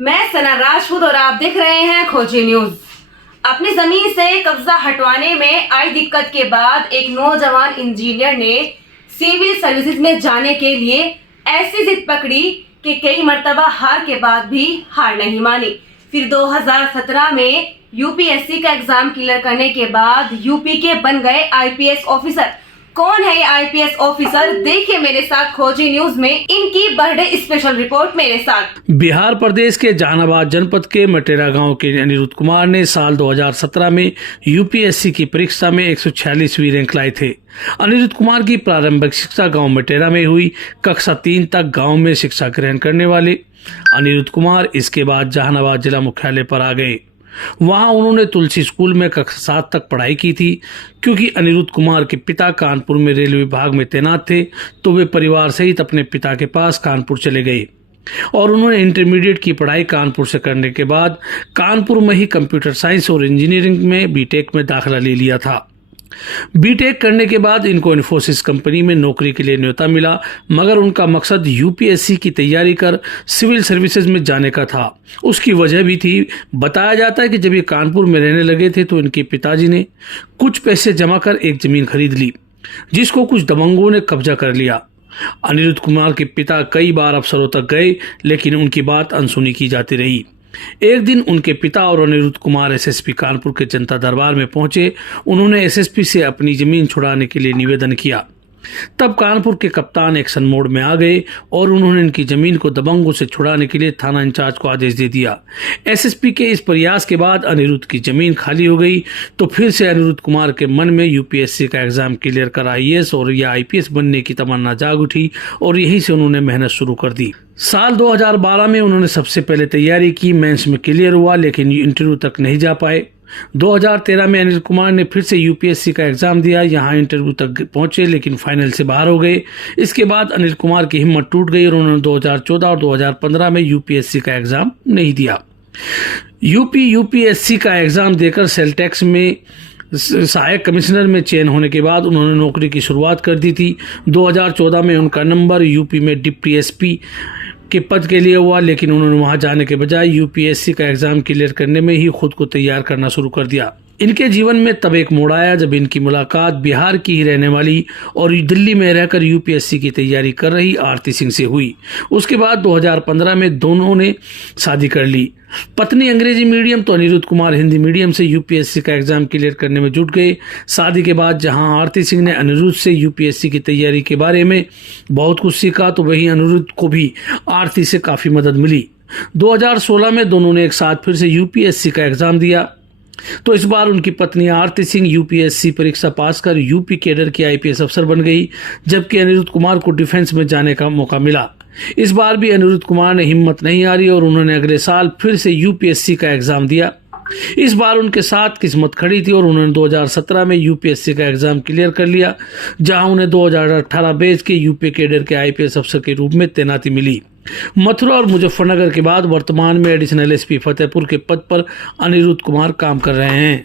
मैं सना राजपूत और आप देख रहे हैं खोजी न्यूज। अपनी जमीन से कब्जा हटवाने में आई दिक्कत के बाद एक नौजवान इंजीनियर ने सिविल सर्विसेज में जाने के लिए ऐसी जिद पकड़ी कि कई मर्तबा हार के बाद भी हार नहीं मानी। फिर 2017 में यूपीएससी का एग्जाम क्लियर करने के बाद यूपी के बन गए आईपीएस ऑफिसर। कौन है ये आईपीएस ऑफिसर? देखिए मेरे साथ खोजी न्यूज में इनकी बर्थडे स्पेशल रिपोर्ट मेरे साथ। बिहार प्रदेश के जहानाबाद जनपद के मटेरा गांव के अनिरुद्ध कुमार ने साल 2017 में यूपीएससी की परीक्षा में 146वीं रैंक लाए थे। अनिरुद्ध कुमार की प्रारंभिक शिक्षा गांव मटेरा में हुई। कक्षा 3 तक गांव में शिक्षा ग्रहण करने वाले अनिरुद्ध कुमार इसके बाद जहानाबाद जिला मुख्यालय पर आ गए। वहां उन्होंने तुलसी स्कूल में कक्षा 7 तक पढ़ाई की थी। क्योंकि अनिरुद्ध कुमार के पिता कानपुर में रेलवे विभाग में तैनात थे तो वे परिवार सहित अपने पिता के पास कानपुर चले गए और उन्होंने इंटरमीडिएट की पढ़ाई कानपुर से करने के बाद कानपुर में ही कंप्यूटर साइंस और इंजीनियरिंग में बीटेक में दाखिला ले लिया था। बीटेक करने के बाद इनको इन्फोसिस कंपनी में नौकरी के लिए न्योता मिला, मगर उनका मकसद यूपीएससी की तैयारी कर सिविल सर्विसेज में जाने का था। उसकी वजह भी थी। बताया जाता है कि जब ये कानपुर में रहने लगे थे तो इनके पिताजी ने कुछ पैसे जमा कर एक जमीन खरीद ली, जिसको कुछ दबंगों ने कब्जा कर लिया। अनिरुद्ध कुमार के पिता कई बार अफसरों तक गए, लेकिन उनकी बात अनसुनी की जाती रही। एक दिन उनके पिता और अनिरुद्ध कुमार एसएसपी कानपुर के जनता दरबार में पहुंचे। उन्होंने एसएसपी से अपनी जमीन छुड़ाने के लिए निवेदन किया। तब कानपुर के कप्तान एक्शन मोड में आ गए और उन्होंने इनकी जमीन को दबंगों से छुड़ाने के लिए थाना इंचार्ज को आदेश दे दिया। एसएसपी के इस प्रयास के बाद अनिरुद्ध की जमीन खाली हो गई तो फिर से अनिरुद्ध कुमार के मन में यूपीएससी का एग्जाम क्लियर कर आईएएस और या आईपीएस बनने की तमन्ना जाग उठी और यहीं से उन्होंने मेहनत शुरू कर दी। साल 2012 में उन्होंने सबसे पहले तैयारी की। मेंस में क्लियर हुआ लेकिन इंटरव्यू तक नहीं जा पाए। 2013 में अनिरुद्ध कुमार ने फिर से यूपीएससी का एग्जाम दिया। यहां इंटरव्यू तक पहुंचे लेकिन फाइनल से बाहर हो गए। इसके बाद अनिरुद्ध कुमार की हिम्मत टूट गई और उन्होंने 2014 और 2015 में यूपीएससी का एग्जाम नहीं दिया। यूपीएससी का एग्जाम देकर सेल टैक्स में सहायक कमिश्नर में चयन होने के बाद उन्होंने नौकरी की शुरुआत कर दी थी। 2014 में उनका नंबर यूपी में डिप्टी एसपी के पद के लिए हुआ, लेकिन उन्होंने वहां जाने के बजाय यूपीएससी का एग्जाम क्लियर करने में ही खुद को तैयार करना शुरू कर दिया। इनके जीवन में तब एक मोड़ आया जब इनकी मुलाकात बिहार की ही रहने वाली और दिल्ली में रहकर यूपीएससी की तैयारी कर रही आरती सिंह से हुई। उसके बाद 2015 में दोनों ने शादी कर ली। पत्नी अंग्रेजी मीडियम तो अनिरुद्ध कुमार हिंदी मीडियम से यूपीएससी का एग्जाम क्लियर करने में जुट गए। शादी के बाद जहां आरती सिंह ने अनिरुद्ध से यूपीएससी की तैयारी के बारे में बहुत कुछ सीखा तो वहीं अनिरुद्ध को भी आरती से काफी मदद मिली। 2016 में दोनों ने एक साथ फिर से यूपीएससी का एग्जाम दिया तो इस बार उनकी पत्नी आरती सिंह यूपीएससी परीक्षा पास कर यूपी कैडर की आईपीएस अफसर बन गई, जबकि अनिरुद्ध कुमार को डिफेंस में जाने का मौका मिला। इस बार भी अनिरुद्ध कुमार ने हिम्मत नहीं हारी और उन्होंने अगले साल फिर से यूपीएससी का एग्जाम दिया। इस बार उनके साथ किस्मत खड़ी थी और उन्होंने 2017 में यूपीएससी का एग्जाम क्लियर कर लिया, जहां उन्हें 2018 बैच के यूपी कैडर के आईपीएस अफसर के रूप में तैनाती मिली। मथुरा और मुजफ्फरनगर के बाद वर्तमान में एडिशनल एसपी फतेहपुर के पद पर अनिरुद्ध कुमार काम कर रहे हैं।